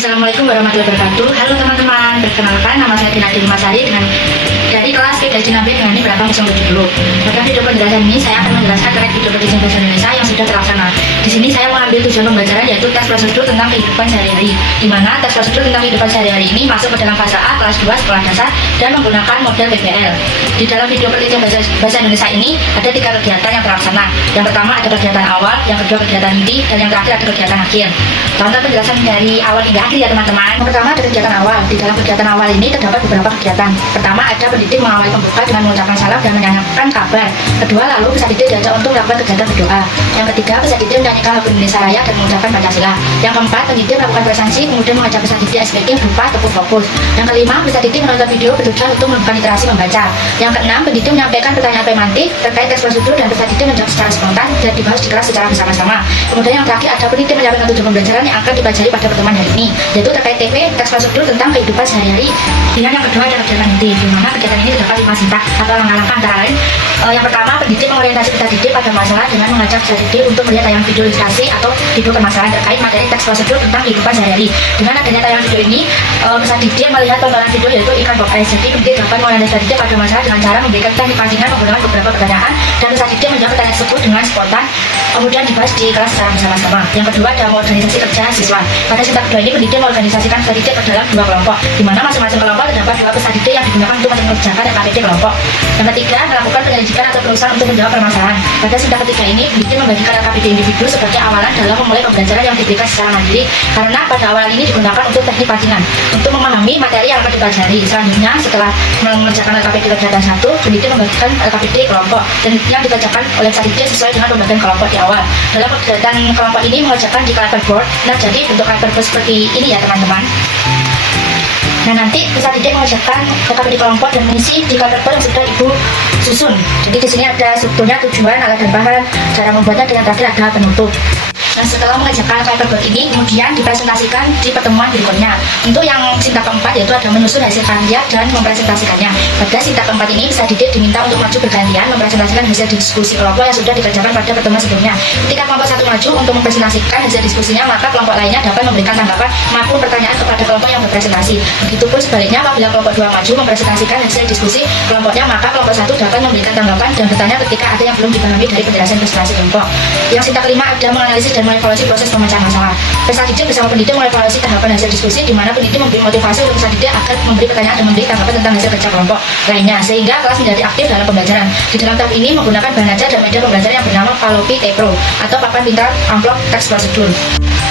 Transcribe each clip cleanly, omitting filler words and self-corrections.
Assalamualaikum warahmatullahi wabarakatuh. Halo teman-teman, perkenalkan nama saya Tina Dewi Masari dari kelas PDJ Nabi dengan ini berapa 07. Pada video penjelasan ini saya akan menjelaskan terkait video pendidikan bahasa Indonesia yang sudah terlaksana. Di sini saya mengambil tujuan pembelajaran yaitu tes prosedur tentang kehidupan sehari-hari. Di mana tes prosedur tentang kehidupan sehari-hari ini masuk ke dalam fase A kelas 2 sekolah dasar dan menggunakan model PBL. Di dalam video pendidikan bahasa Indonesia ini ada 3 kegiatan yang terlaksana. Yang pertama ada kegiatan awal, yang kedua kegiatan inti, dan yang terakhir ada kegiatan akhir. Contoh penjelasan dari awal hingga akhir ya teman-teman. Yang pertama ada kegiatan awal. Di dalam kegiatan awal ini terdapat beberapa kegiatan. Pertama ada pendidik mengawali pembuka dengan mengucapkan salam dan menyanyikan kabar. Kedua, lalu peserta didik diajak untuk melakukan kegiatan berdoa. Yang ketiga, peserta didik menyanyikan lagu Indonesia Raya dan mengucapkan Pancasila. Yang keempat, pendidik melakukan presentasi kemudian mengajak peserta didik speaking berupa tepuk fokus. Yang kelima, peserta didik menonton video bertujuan untuk melakukan literasi membaca. Yang keenam, pendidik menyampaikan pertanyaan premantik terkait tes prosedur dan peserta didik menjawab secara spontan dan dibahas di kelas secara bersama-sama. Kemudian yang terakhir ada pendidik menyampaikan tujuan pembelajaran yang akan dipelajari pada pertemuan hari ini, yaitu terkait TP tes prosedur tentang kehidupan sehari-hari. Dan yang kedua ada kegiatan inti, di mana kegiatan ini terdapat 5 sintak atau langkah-langkah antara lain. Yang pertama, pendidik mengorientasi peserta didik pada masalah dengan mengajak peserta didik untuk melihat tayangan video ilustrasi atau video permasalahan terkait materi teks prosedur tentang kehidupan sehari-hari. Dengan adanya tayangan video ini, peserta didik melihat tontonan video yaitu iklan box eyes. Jadi pendidik dapat mengorientasi peserta didik pada masalah dengan cara memberikan teknik pancingan menggunakan beberapa pertanyaan dan peserta didik menjawab pertanyaan tersebut dengan spontan, kemudian dibahas di kelas secara bersama-sama. Yang kedua ada organisasi kerja siswa. Pada sintak kedua ini pendidik mengorganisasikan peserta didik ke dalam 2 kelompok, di mana masing-masing kelompok terdapat 2 peserta didik yang digunakan untuk mengerjakan RKPD kelompok. Yang ketiga, melakukan penyelidikan atau perusahaan untuk menjawab permasalahan. Pada sintak ketiga ini, pendidik membagikan RKPD individu sebagai awalan dalam memulai pembelajaran yang diberikan secara mandiri, karena pada awalan ini digunakan untuk teknik pancingan untuk memahami materi yang akan dipelajari. Selanjutnya, setelah mengerjakan RKPD kegiatan 1, pendidik membagikan RKPD kelompok dan yang dikerjakan oleh peserta didik sesuai dengan pembagian kelompok di awal. Dalam kegiatan kelompok ini mengerjakan di clapperboard. Nah, jadi bentuk clapperboard seperti ini ya teman-teman. Nah, nanti peserta didik mengerjakan RKPD kelompok dan mengisi di clapperboard yang sudah ibu susun. Jadi di sini ada strukturnya, tujuan, alat dan bahan, cara membuatnya, dan yang terakhir ada penutup. Nah, setelah mengerjakan clapperboard ini kemudian dipresentasikan di pertemuan berikutnya. Untuk yang sintak keempat yaitu ada menyusun hasil karya dan mempresentasikannya. Pada sintak keempat ini peserta didik diminta untuk maju bergantian mempresentasikan hasil diskusi kelompok yang sudah dikerjakan pada pertemuan sebelumnya. Ketika kelompok satu maju untuk mempresentasikan hasil diskusinya, maka kelompok lainnya dapat memberikan tanggapan maupun pertanyaan kepada kelompok yang berpresentasi. Begitupun sebaliknya, apabila kelompok 2 maju mempresentasikan hasil diskusi kelompoknya, maka kelompok 1 dapat memberikan tanggapan dan bertanya ketika ada yang belum dipahami dari penjelasan presentasi kelompok. Yang sintak kelima ada menganalisis dan mengevaluasi proses pemecahan masalah. Peserta didik bersama pendidik mengevaluasi tahapan hasil diskusi, di mana pendidik memberi motivasi untuk peserta didik agar memberi pertanyaan dan memberi tanggapan tentang hasil kerja kelompok lainnya, sehingga kelas menjadi aktif dalam pembelajaran. Di dalam tahap ini menggunakan bahan ajar dan media pembelajaran yang bernama Palopi T-Pro atau papan pintar amplop teks prosedur.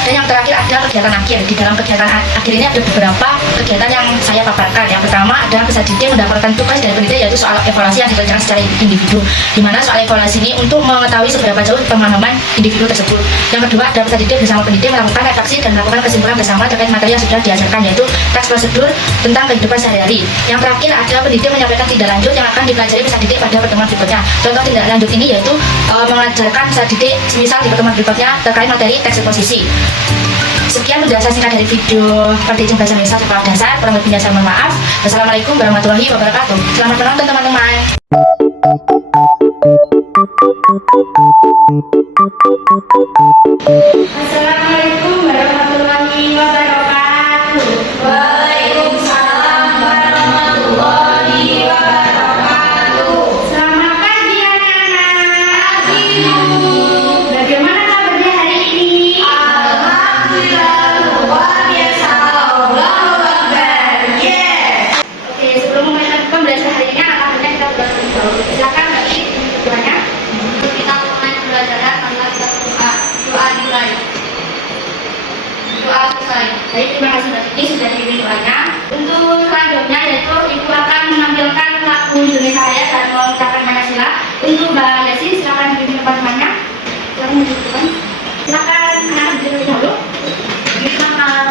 Dan yang terakhir ada kegiatan akhir. Di dalam kegiatan akhir ini ada beberapa kegiatan yang saya paparkan. Yang pertama adalah peserta didik mendapatkan tugas dari pendidik yaitu soal evaluasi yang dikerjakan secara individu, di mana soal evaluasi ini untuk mengetahui seberapa jauh pemahaman individu tersebut. Yang kedua ada peserta didik bersama pendidik melakukan refleksi dan melakukan kesimpulan bersama terkait materi yang sudah diajarkan yaitu teks prosedur tentang kehidupan sehari-hari. Yang terakhir ada pendidik menyampaikan tindak lanjut yang akan dipelajari peserta didik pada pertemuan berikutnya. Contoh tindak lanjut ini yaitu mengajarkan peserta didik misal di pertemuan berikutnya terkait materi teks eksposisi. Sekian penjelasan singkat dari video pendidikan bahasa Indonesia sekolah dasar. Kurang lebihnya saya mohon maaf. Wassalamualaikum warahmatullahi wabarakatuh. Selamat menonton teman-teman. Assalamualaikum warahmatullahi wabarakatuh. Waalaikumsalam warahmatullahi wabarakatuh. Selamat pagi anak-anak. Pagi Bu. Bagaimana kabarnya hari ini? Alhamdulillah luar biasa. Allahu Akbar. Yes. Oke, sebelum memulai pembelajaran hari ini anak-anak kita sudah beritahu. Silakan bagi doanya. Kita mulai pembelajaran tentang doa dimulai. Doa selesai. Baik, terima kasih Mbak Siti sudah diberi doanya. Untuk selanjutnya yaitu Ibu akan menampilkan lagu Indonesia Raya dan mengucapkan Pancasila. Untuk Mbak Desi silakan diberi teman-temannya. Silakan menunjukkan. Silakan anak berdiri dahulu. Silakan.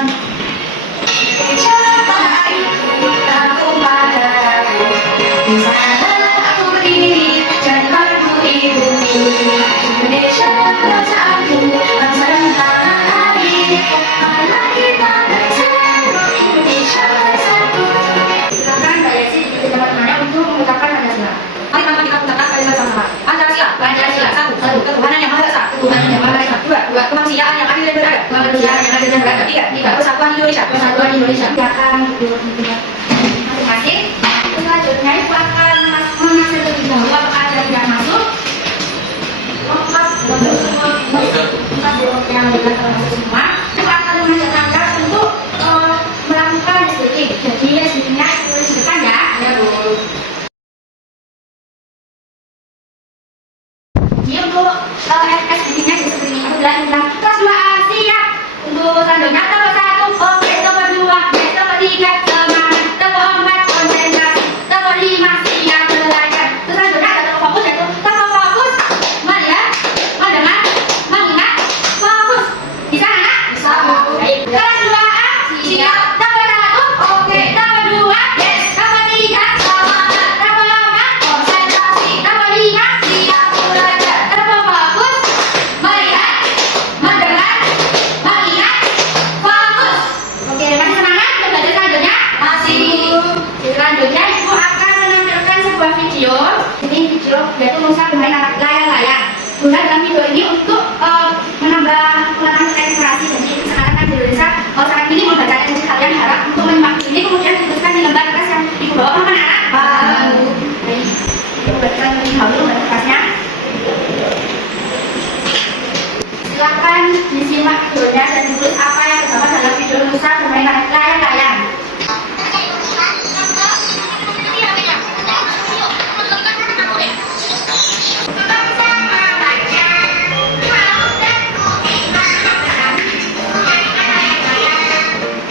Silakan Mbak Desi diberi teman-temannya untuk mengucapkan Pancasila. Mari kita ucapkan kalimat sama-sama. Pancasila. Pancasila. Satu. Ketuhanan yang Maha Esa. Tuhan yang Maha Persatuan Indonesia. Persatuan Indonesia. Akan masing-masing. Selanjutnya itu akan mengasih lebih dahulu apakah ada tidak masuk. Yang tidak termasuk semua. Itu akan mengajak Anda untuk melakukan SBK. Jadi SBK-nya tulis depan ya. Ya Bu. Jadi untuk SBK-nya seperti ini. Apabila tentang kelas 2A siap. Untuk selanjutnya nomor 1 oke, nomor 2 yes, nomor 3 semangat, nomor 4 konsentrasi, nomor 5 siap belajar. Terus selanjutnya ada nomor fokus yaitu nomor fokus melihat, mendengar, mengingat, fokus. Bisa anak? Bisa. Baik. Kelas 2A siap. Nomor 1 oke, nomor 2 yes, nomor 3 semangat, nomor 4 konsentrasi, nomor 5 siap belajar. Nomor fokus melihat, mendengar, mengingat, fokus. Oke, masih semangat? Belajar selanjutnya? Masih. Selanjutnya ibu akan menampilkan sebuah video. Ini video yaitu Nusa bermain layang-layang. Guna dalam video ini untuk menambah pengetahuan literasi. Jadi sekarang kan di Indonesia saat ini membaca yang kalian harap untuk menyimak ini kemudian dituliskan di lembar kertas yang ibu bawa. Apa anak? Baik. Ibu bacakan terlebih dahulu lembar kertasnya. Silakan disimak videonya dan ditulis apa yang terdapat dalam video Nusa bermain layang-layang.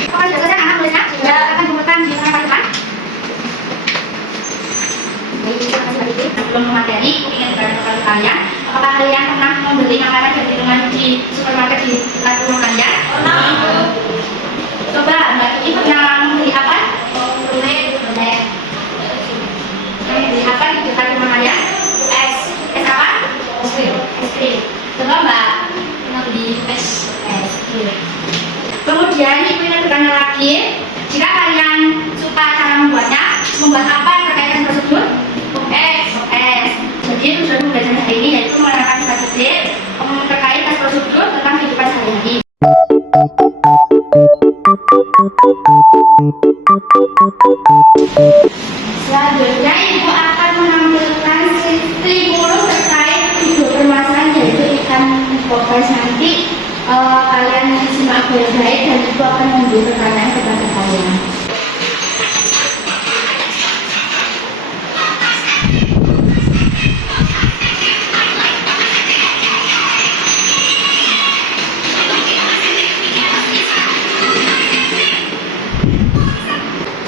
Apakah sudah selesai anak tulisnya? Sudah akan dibuatkan di tengah depan. Baik, terima kasih Mbak Titi. Sebelum materi, aku ingin bertanya kepada kalian, apakah kalian pernah membeli makanan dari minuman di supermarket di dekat rumah kalian? Pernah. Coba Mbak Titi pernah membeli apa? Permen. Beli apa di dekat rumah kalian? Es apa? Es krim. Coba Mbak pernah beli es krim. Kemudian ibu ingin bertanya lagi, jika kalian suka cara membuatnya, membuat apa yang berkaitan tersebut? Es. Jadi tujuan belajar hari ini yaitu menerapkan tips terkait tes prosedur tentang kehidupan sehari-hari. Selanjutnya ibu akan menampilkan stimulus terkait video permasalahan yaitu ikan hipokas. Nanti kalian simak baik-baik dan ibu akan memberi pertanyaan kepada kalian.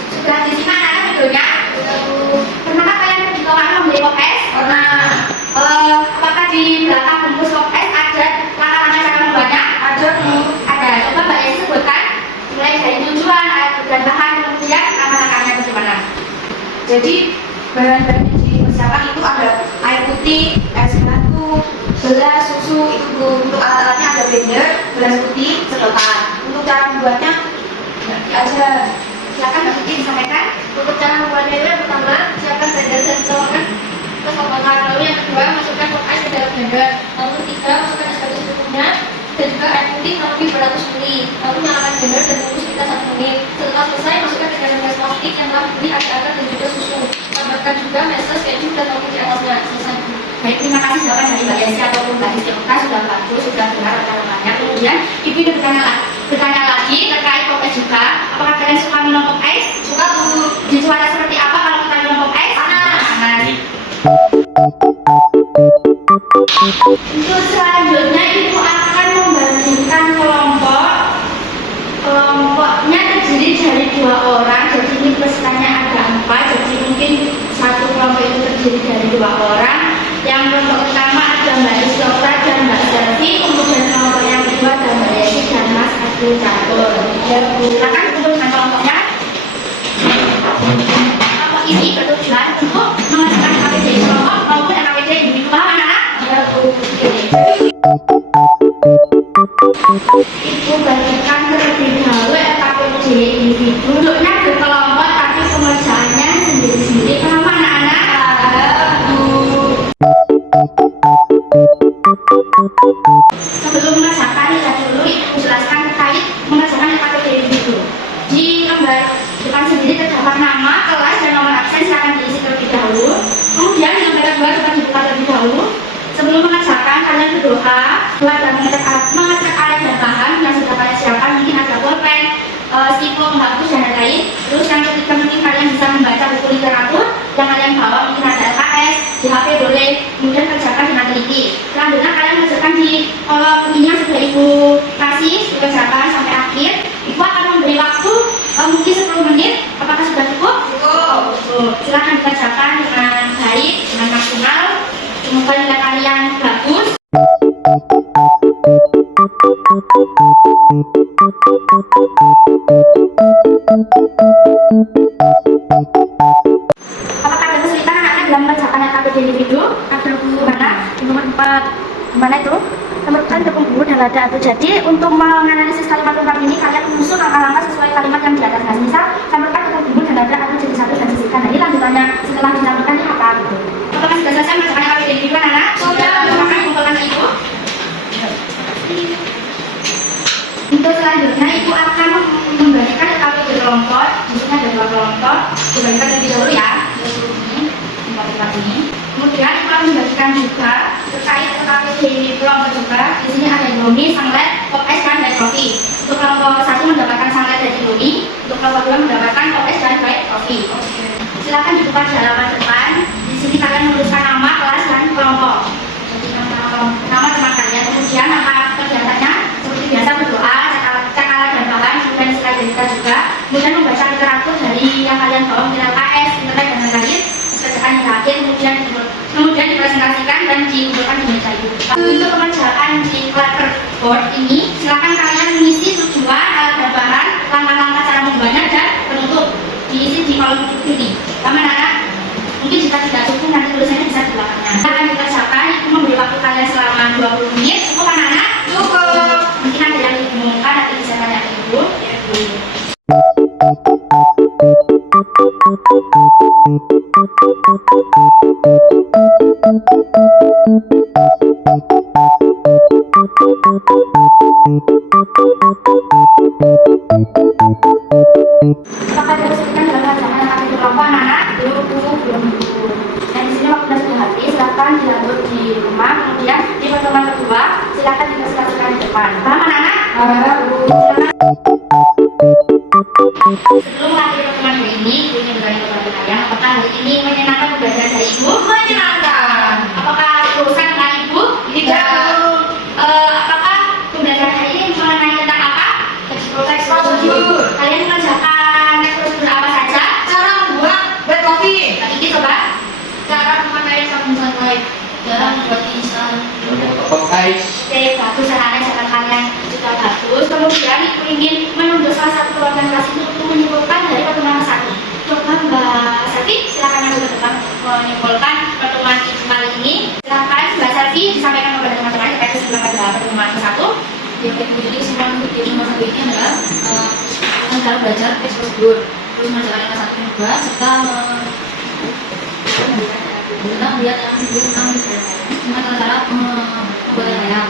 Sudah disimak anak videonya? Pernahkah kalian pergi ke warung membeli pop es? Pernah. Apakah di belakang bungkus pop es ada makanan cara membuatnya? Ada. Coba Mbak Yesi sebutkan mulai dari tujuan, dan bahan, kemudian makanannya bagaimana? Jadi bahan-bahan yang dipersiapkan itu ada air putih, es batu, gelas, susu. Itu untuk alat-alatnya ada blender, gelas putih, sedotan. Untuk cara membuatnya nanti aja. Silakan Mbak Titi disampaikan. Untuk cara membuatnya itu yang pertama, siapkan blender dan tuangkan ke sambal. Lalu yang kedua, masukkan pop ice ke dalam blender. Lalu ketiga, masukkan es batu secukupnya dan juga air putih kurang lebih 200 ml. Lalu nyalakan blender dan tunggu sekitar 1 menit. Setelah selesai, masukkan ke dalam gelas plastik yang telah diberi agar-agar dan juga susu. Tambahkan juga meses, keju dan topping di atasnya. Selesai. Baik, terima kasih jawaban dari Mbak Yesi ataupun Mbak Siska sudah bagus, sudah benar jawabannya. Kemudian ibu ingin bertanya lagi terkait pop es juga. Apakah kalian suka minum pop es? Suka Bu. Di cuaca seperti apa kalau kita minum pop es? Panas. Untuk selanjutnya ibu akan membagikan kelompok. Kelompoknya terdiri dari 2 orang. Jadi ini pesertanya ada 4. Jadi mungkin satu kelompok itu terdiri dari 2 orang. Yang kelompok pertama ada Mbak Isyokra dan Mbak Selvi. Kemudian kelompok yang kedua ada Mbak Yesi dan Mas Abdul Catur. Ya Bu, silakan untuk dengan kelompoknya. Kelompok ini bertujuan untuk mengadakan KPJ kelompok maupun KPJ individu. Paham anak-anak? Ya Bu. Ibu bagikan terlebih dahulu KPJ individu. Bentuknya berkelompok tapi pengerjaannya sendiri-sendiri. Paham anak-anak? Sebelum mengerjakan, lihat dulu ibu jelaskan terkait mengerjakan KPJ tentang nama, kelas, dan nomor absen silakan diisi terlebih dahulu. Kemudian di lembar kedua coba dibuka terlebih dahulu. Sebelum mengerjakan, kalian berdoa, dan mengecek alat dan bahan yang sudah kalian siapkan. Mungkin ada pulpen, stilo, menghapus, dan lain-lain. Terus yang ketiga mungkin kalian bisa membaca buku literatur yang kalian bawa, mungkin ada LKS, di HP boleh. Kemudian kerjakan dengan teliti. Selanjutnya kalian kerjakan di kolom ini yang sudah ibu kasih, dikerjakan sampai akhir. Ibu akan memberi waktu mungkin 10 menit. Apakah sudah cukup? Cukup. Silakan dikerjakan dengan baik, dengan maksimal. Semoga nilai kalian bagus. Apakah ada kesulitan anak-anak dalam mengerjakan LKPD individu? Ada Bu mana? Nomor 4. Mana itu? Nomor 4 dukung guru dan lada. Jadi untuk menganalisis kalimat lengkap ini kalian menyusun langkah-langkah sesuai kalimat yang di atas. Nah, misal campurkan dukung guru dan lada atau jadi satu dan sisihkan. Jadi lanjutannya setelah dicampurkan ini apa gitu? Apakah sudah selesai mengerjakan LKPD individu anak-anak? Sudah. Silakan kumpulkan ibu. Untuk selanjutnya ibu akan memberikan LKPD kelompok. Di sini ada 2 kelompok. Diberikan terlebih dahulu ya. Ini. Kemudian ibu akan membagikan juga terkait LKPD ini kelompok juga. Di sini ada Indomie, Sanglet, Pop Es dan White Coffee. Untuk kelompok 1 mendapatkan Sanglet dan Indomie. Untuk kelompok 2 mendapatkan Pop Es dan White Coffee. Silakan dibuka di halaman depan. Di sini kalian menuliskan nama, kelas dan kelompok. Jadi nama teman kalian. Kemudian nama kegiatannya seperti biasa berdoa, cek alat dan bahan, kemudian sila cerita juga. Kemudian membaca literatur dari yang kalian bawa, mungkin LKS, internet dan lain-lain. Kerjaan yang terakhir kemudian dipresentasikan dan dikumpulkan di meja ibu. Untuk pengerjaan di clapperboard ini, silakan kalian mengisi tujuan, alat dan bahan, langkah-langkah cara membuatnya dan penutup diisi di kolom ini. Anak-anak, mungkin jika tidak cukup nanti tulisannya bisa di belakangnya. Akan dikerjakan, itu memberi waktu kalian selama 20 menit. Cukup anak-anak? Cukup. Mungkin ada yang dibingungkan, nanti bisa tanya ke ibu. Apakah ada kesulitan dalam mengerjakan LKPD kelompok anak-anak? Belum. Dan di sini waktunya sudah habis. Silakan dilanjut di rumah. Kemudian di pertemuan kedua silakan dipresentasikan di depan. Paham anak-anak? Sebelum mengakhiri pertemuan hari ini, ibu ingin bertanya kepada kalian, apakah hari ini menyenangkan pembelajaran dari ibu? Menyenangkan. Apakah bosan dengan ibu? Tidak. Apakah pembelajaran hari ini mengenai tentang apa? Teks prosedur. Kalian mengerjakan teks prosedur apa saja? Cara membuat White Coffee. Ini coba. Cara memakai sabun sunlight. Cara membuat instan. Oke, bagus anak-anak, cara kalian sudah bagus. Kemudian ibu ingin menunjuk salah satu keluarga kelas itu untuk menyimpulkan dari pertemuan satu. Coba Mbak Sati, silakan yang sudah datang menyimpulkan pertemuan kali ini. Silakan Mbak Sati disampaikan kepada teman-teman terkait kesimpulan pada pertemuan ke-1. Ya, jadi kesimpulan untuk di pertemuan satu ini adalah cara belajar teks prosedur, terus mengerjakan yang satu dan dua, serta melihat yang tentang cara membuat yang layak.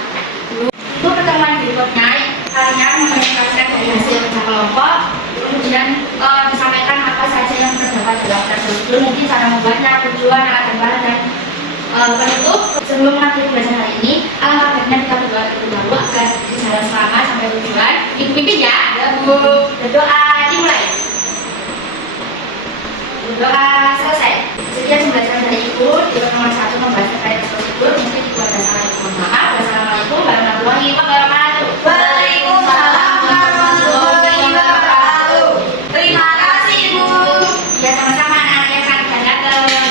Untuk pertemuan berikutnya, kalian mengekspresikan dari hasil kerja kelompok, kemudian disampaikan apa saja yang terdapat dalam teks prosedur, mungkin cara membuatnya, tujuan, alat dan bahan, dan penutup. Sebelum mengakhiri belajar hari ini, alangkah baiknya kita berdoa terlebih dahulu agar berjalan selamat sampai tujuan. Ibu pimpin ya. Ya Bu. Berdoa dimulai. Berdoa selesai. Sekian pembelajaran dari Ibu di pertemuan 1 membahas terkait prosedur. Mungkin Ibu ada salah, mohon maaf. Wassalamualaikum warahmatullahi wabarakatuh. Waalaikumsalam warahmatullahi wabarakatuh. Terima kasih Ibu. Ya sama-sama anak-anak yang sangat datang.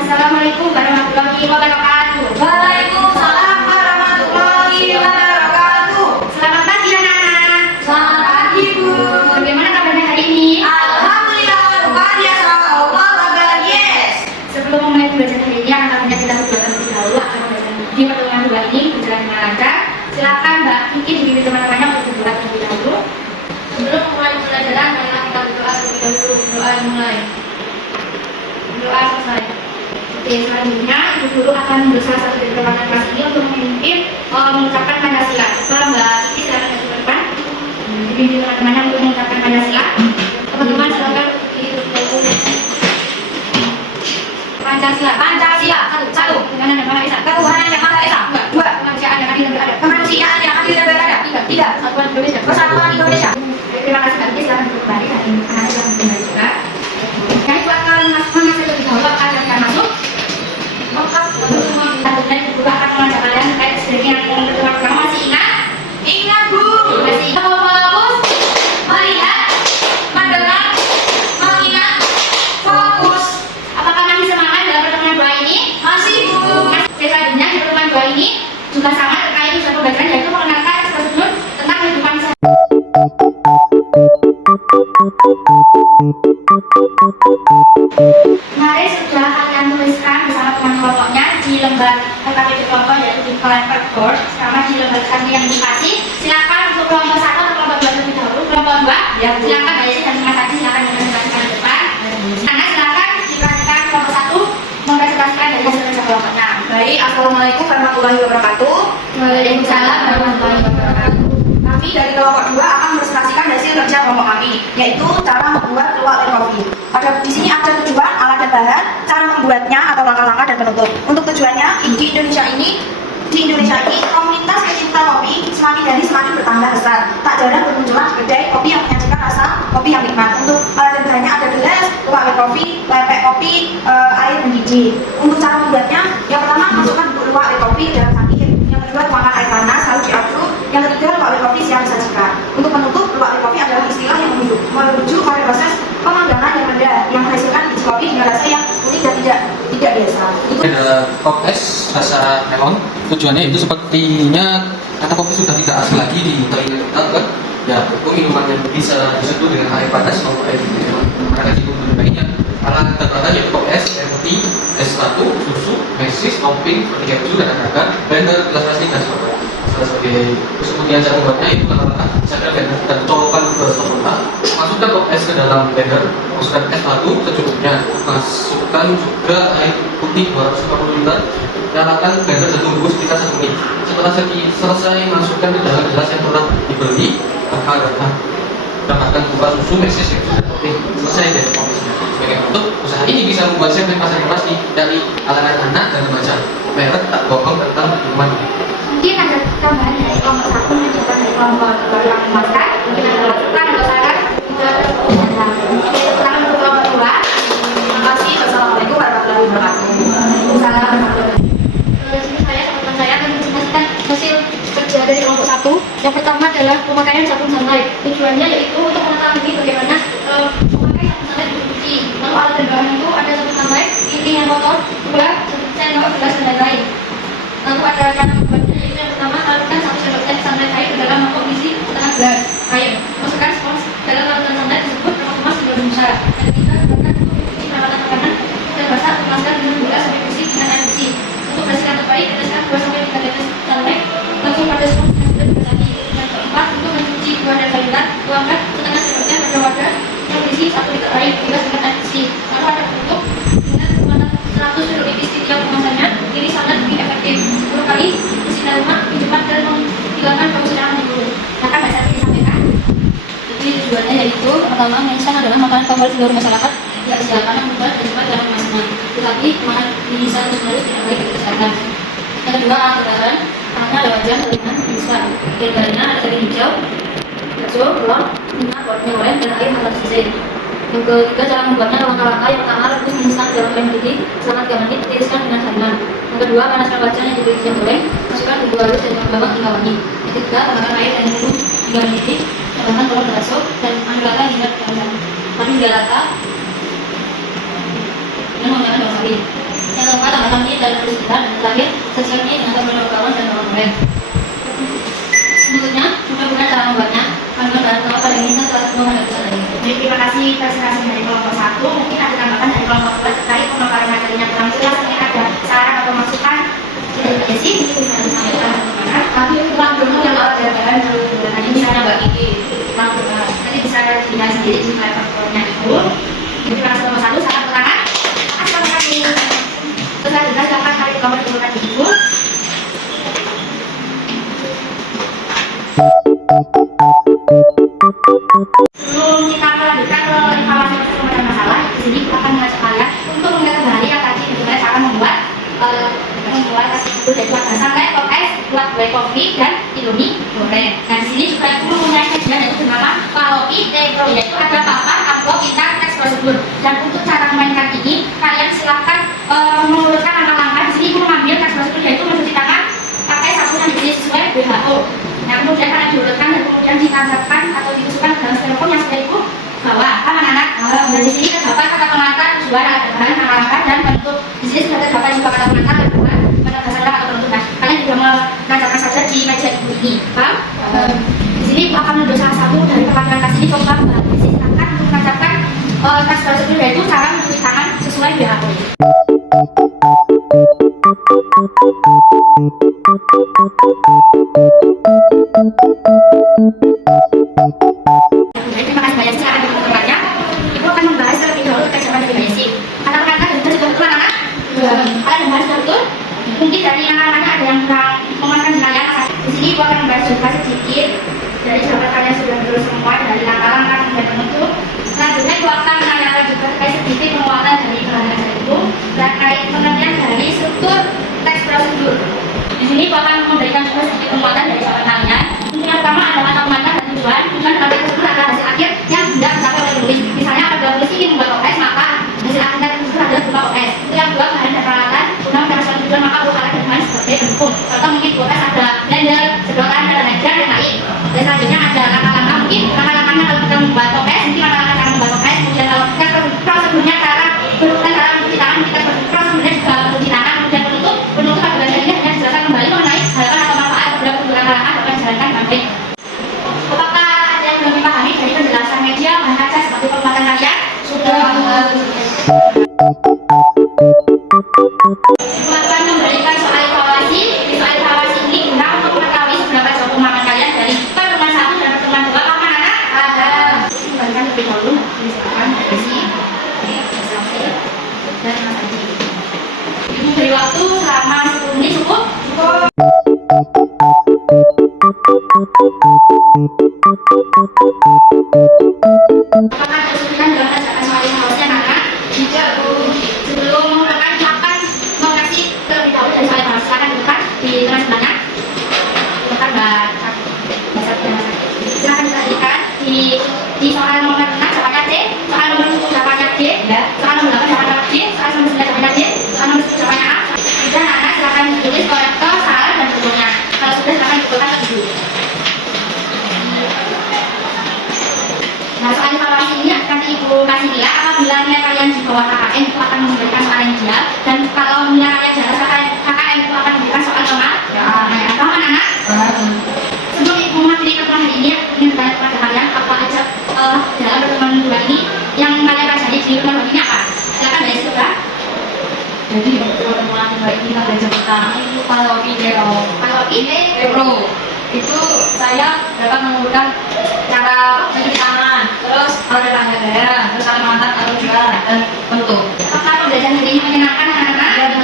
Assalamualaikum warahmatullahi wabarakatuh. Waalaikumsalam warahmatullahi wabarakatuh. Selamat pagi anak-anak. Selamat pagi Bu. Bagaimana kabarnya hari ini? Alhamdulillah, luar biasa. Allah Akbar, yes. Sebelum memulai pembelajaran hari ini, alangkah kita berdoa terlebih dahulu agar pembelajaran di pertemuan dua ini berjalan dengan lancar. Silakan Mbak Kiki dipimpin teman-temannya untuk berdoa terlebih dahulu. Sebelum memulai pembelajaran, marilah kita berdoa terlebih dahulu. Doa dimulai. Doa selesai. Oke, selanjutnya Ibu Guru akan berusaha satu dari perwakilan kelas ini untuk memimpin mengucapkan Pancasila Mari sudah kalian tuliskan bersama teman kelompoknya di lembar LKPD kelompok, yaitu di paper board sama di lembar kasih yang dikasih. Silakan untuk kelompok 1 atau kelompok 2 terlebih dahulu. Kelompok 2, Ya, Bu. silakan Mbak Yesi dan Mas Adi, silakan dipresentasikan ke depan. Karena silakan diperhatikan kelompok 1 mempresentasikan dari hasil kerja kelompoknya. Baik, Assalamualaikum warahmatullahi wabarakatuh. Waalaikumsalam warahmatullahi wabarakatuh. Kami dari kelompok 2 akan mempresentasikan hasil kerja kelompok kami, yaitu cara membuat luwak air kopi. Di sini ada tujuan, alat dan bahan, cara membuatnya atau langkah-langkah dan penutup. Untuk tujuannya, di Indonesia ini komunitas pecinta kopi semakin hari semakin bertambah besar. Tak jarang bermunculan kedai kopi yang menyajikan rasa kopi yang nikmat. Untuk alat dan bahannya ada gelas, luwak air kopi, lepek kopi, air mendidih. Untuk cara membuatnya, yang pertama masukkan bubuk luwak air kopi ke dalam cangkir. Yang kedua tuangkan air panas lalu diaduk. Yang ketiga luwak air kopi siap disajikan. Untuk penutup, luwak air kopi adalah istilah yang merujuk pada proses pemanggangan yang rendah yang menghasilkan biji kopi dengan rasa yang unik dan tidak biasa. Ada pop es rasa melon. Tujuannya itu sepertinya kata kopi sudah tidak asing lagi di telinga kita kan. Ya, untuk minuman yang bisa diseduh dengan air panas maupun air dingin. Maka itu baiknya alat terbatas yaitu pop es, air putih, es batu, susu, mesis, topping, seperti keju dan agar blender, gelas plastik dan sebagainya. Sebagai kemudian cara membuatnya itu langkah-langkah misalkan blender dan colokkan ke sempurna, masukkan pop es ke dalam blender, masukkan es batu secukupnya, masukkan juga air putih 250 liter, nyalakan blender dan tunggu sekitar 1 menit. Setelah selesai, masukkan ke dalam gelas yang telah dibeli, maka tambahkan gula, susu, mesis, keju dan topping. Selesai dari kopisnya. Sebagai penutup, usaha ini bisa membuat segmen pasar kelas dari kalangan anak dan remaja. Merek tak bohong tentang minuman. Mungkin ada tambahan dari kelompok 1 menunjukkan dari kelompok baru yang memuaskan. Mungkin ada masukan atau saran ke pertama untuk kelompok 2. Terima kasih. Wassalamualaikum warahmatullahi wabarakatuh. Waalaikumsalam warahmatullahi wabarakatuh. Sini saya sama teman saya akan mempresentasikan hasil kerja dari kelompok 1. Yang pertama adalah pemakaian sabun sunlight. Tujuannya yaitu untuk mengetahui bagaimana memakai sabun sunlight di cuci. Lalu alat dan bahan itu ada sabun sunlight, inti yang kotor, gula, sendok, gelas dan lain-lain. Lalu ada cara membuatnya, yaitu yang pertama taruhkan 1 sendok teh sunlight air ke dalam mangkok berisi setengah gelas air. Masukkan spons dalam larutan sunlight tersebut kemas hingga berbusa. Dan ketiga, gunakan untuk mencuci peralatan makanan dan basah, kemaskan dengan gula sampai bersih dengan air bersih. Untuk bersihkan terbaik, teteskan 2-3 tetes sunlight langsung pada spons yang sudah dibasahi. Yang keempat, untuk mencuci buah dan sayuran, tuangkan setengah sendok teh pada wadah yang berisi 1 liter air dibas dengan air bersih. Lalu ada penutup dengan kekuatan 100 ml setiap kemasannya. Ini sangat lebih efektif. 10 kali bersinar rumah lebih cepat dan menghilangkan kemudahan dulu. Maka Mbak Sati disampaikan. Jadi tujuannya yaitu pertama, mie adalah makanan favorit seluruh masyarakat. Tidak silakan yang mudah dan cepat dalam memasaknya. Tetapi makan bisa terus tidak baik bagi kesehatan. Yang kedua, alat bahan. Pertama ada wajan, telinga, instan. Diantaranya ada daging hijau, bakso, telur, minyak, goreng, dan air matang sisir. Yang ketiga, cara membuatnya langkah-langkah. Yang pertama, rebus mie instan dalam air mendidih selama 3 menit, tiriskan dengan santan. Yang kedua, panaskan wajan yang diberi minyak goreng, masukkan bumbu halus dan bawang hingga wangi. Yang ketiga, tambahkan air dan bumbu hingga mendidih, tambahkan telur dan bakso dan aduk rata hingga tercampur. Aduk hingga rata dengan menggunakan daun sawi. Yang keempat, tambahkan mie dan rebus sebentar. Dan terakhir, sajikan mie dengan sambal daun bawang dan bawang goreng. Berikutnya, kita bukan cara membuatnya. Kandungan bahan utama pada mie instan telah menghadap besar lagi. Baik, terima kasih presentasi dari kelompok 1. Mungkin ada tambahan dari kelompok 2 terkait pemaparan materinya kurang jelas. Mungkin ada saran atau masukan dari Mbak Desi, mungkin bisa disampaikan bagaimana. Tapi kurang dulu yang alat dan bahan dulu. Nanti misalnya Mbak Kiki, kurang dulu. Nanti bisa dilihat sendiri di papernya itu. Jadi terima kasih kelompok 1, salam tangan. Terima kasih. Terus selanjutnya silakan kali kelompok dikumpulkan di buku. Sebelum kita melanjutkan ke informasi pertemuan masalah, di sini kita akan mengajak kalian untuk mengingat kembali yang tadi bagaimana cara membuat kasih itu dari buat santai, pop es, buat white coffee dan indomie goreng. Nah di sini juga ibu mempunyai kajian yaitu bernama Palopi Tegro, yaitu ada papan amplop kita teks prosedur. Dan untuk cara memainkan ini, kalian silakan mengurutkan langkah-langkah. Di sini ibu mengambil teks prosedur yaitu mencuci tangan pakai sabun yang diisi sesuai WHO. Nah kemudian kalian diurutkan dan kemudian ditancapkan atau ditusukkan ke dalam styrofoam yang sudah ibu bawa. Anak-anak. Dan di sini terdapat kata pengantar, tujuan, alat bahan, langkah dan penutup. Di sini sudah terdapat juga kata pengantar, tujuan, penugasan atau penutup. Nah kalian juga menancapkan saja di meja ibu ini. Paham? Di sini ibu akan menunjuk salah satu dari papan pengantar sini. Coba Mbak Desi silakan untuk menancapkan Terima kasih banyak. Silakan duduk tempatnya. Ibu akan membahas terlebih dahulu terkait jawaban dari basic. Kata-kata dan sudah betul anak-anak? Kalian membahas sudah betul? Mungkin dari anak-anaknya ada yang kurang memuaskan dengan yang di sini ibu akan membahas juga sedikit dari jawaban kalian sudah betul semua dari langkah-langkah dan menutup. Selanjutnya ibu akan menanyakan juga terkait sedikit penguatan dari bahan itu terkait pengertian dari struktur teks prosedur. Di sini ibu akan memberikan juga sedikit penguatan dari jawaban kalian. Yang pertama adalah kata-kata dan tujuan. Tujuan dalam teks tersebut adalah hasil akhir yang hendak dicapai oleh penulis. Misalnya apabila penulis ingin membuat OS, maka hasil akhir dari tersebut adalah berupa OS. Itu yang kedua, bahan dan peralatan. Guna mendapatkan tujuan maka perlu alat dan bahan sebagai pendukung. Contoh mungkin OS ada blender, sedotan, dan lain. Dan selanjutnya ada langkah-langkah. Mungkin langkah-langkahnya kalau kita membuat OS, mungkin langkah-langkah cara membuat OS. Kemudian kalau kita prosedurnya cara berurutan cara mencuci tangan, kita prosedurnya juga mencuci tangan. Kemudian penutup pada bagian ini hanya dijelaskan kembali mengenai harapan atau manfaat apabila langkah-langkah dapat dijalankan dengan baik. Apakah ada yang belum dipahami dari penjelasan media bahan kaca seperti penguatan kalian? Sudah. Ibu akan memberikan soal evaluasi. Di soal evaluasi ini guna untuk mengetahui seberapa jauh pemahaman kalian dari pertemuan 1 dan pertemuan 2. Apa anak? Ada. Kembalikan lebih dahulu. Silakan isi. Dan Mas Haji. Ibu beri waktu selama 10 menit cukup? Cukup. Apakah ada kesulitan dalam mengerjakan soal evaluasi anak-anak? Tidak, Bu. Sebelum memulai akan mau kasih terlebih dahulu dari soal evaluasi. Silakan bukan di tengah sebelahnya. Bukan Mbak. Silakan diperhatikan di soal nomor 6 jawabannya C, soal nomor 7 jawabannya D, soal nomor 8 jawabannya D, soal nomor 9 jawabannya D, soal nomor 10 jawabannya A. Dan anak silakan tulis korektor, salah dan bentuknya. Kalau sudah silakan dibuatkan dulu. Nah, soal evaluasi ini nanti ibu kasih dia apabila nilai kalian di bawah KKN itu akan memberikan soal yang ideal, dan kalau nilai kalian di atas KKN itu akan memberikan soal nomor. Paham anak-anak? Sebelum ibu mengakhiri pertemuan hari ini, ingin bertanya kepada kalian apa aja dalam pertemuan dua ini yang kalian pelajari di pertemuan ini apa? Silakan dari situ Kak. Jadi pertemuan dua ini kita belajar pertama itu kalau ide pro itu saya dapat menggunakan cara mencuci tangan, terus ada tangga darah, terus ada mantan atau jual dan bentuk. Apakah pembelajaran hari ini menyenangkan anak-anak?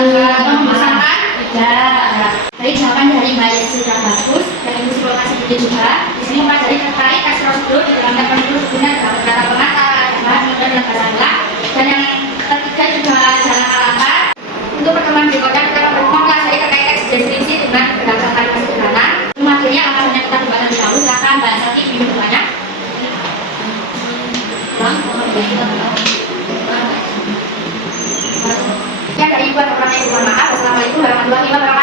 Membosankan? Tidak. Baik, jawaban dari Mbak Yes sudah bagus, dan Ibu Sri kasih ide juga. Di sini mempelajari terkait teks prosedur di dalam teks prosedur guna dalam data penata, bahan kemudian dan bahasa ulang. Dan yang ketiga juga jalan langkah. Untuk pertemuan berikutnya kita mempelajari terkait teks deskripsi dengan berdasarkan kalimat sederhana. Akhirnya langkahnya kita buat lebih dahulu. Silakan Mbak Sati minum banyak. Ya dari Ibu ada orang yang mohon maaf. Assalamualaikum warahmatullahi wabarakatuh.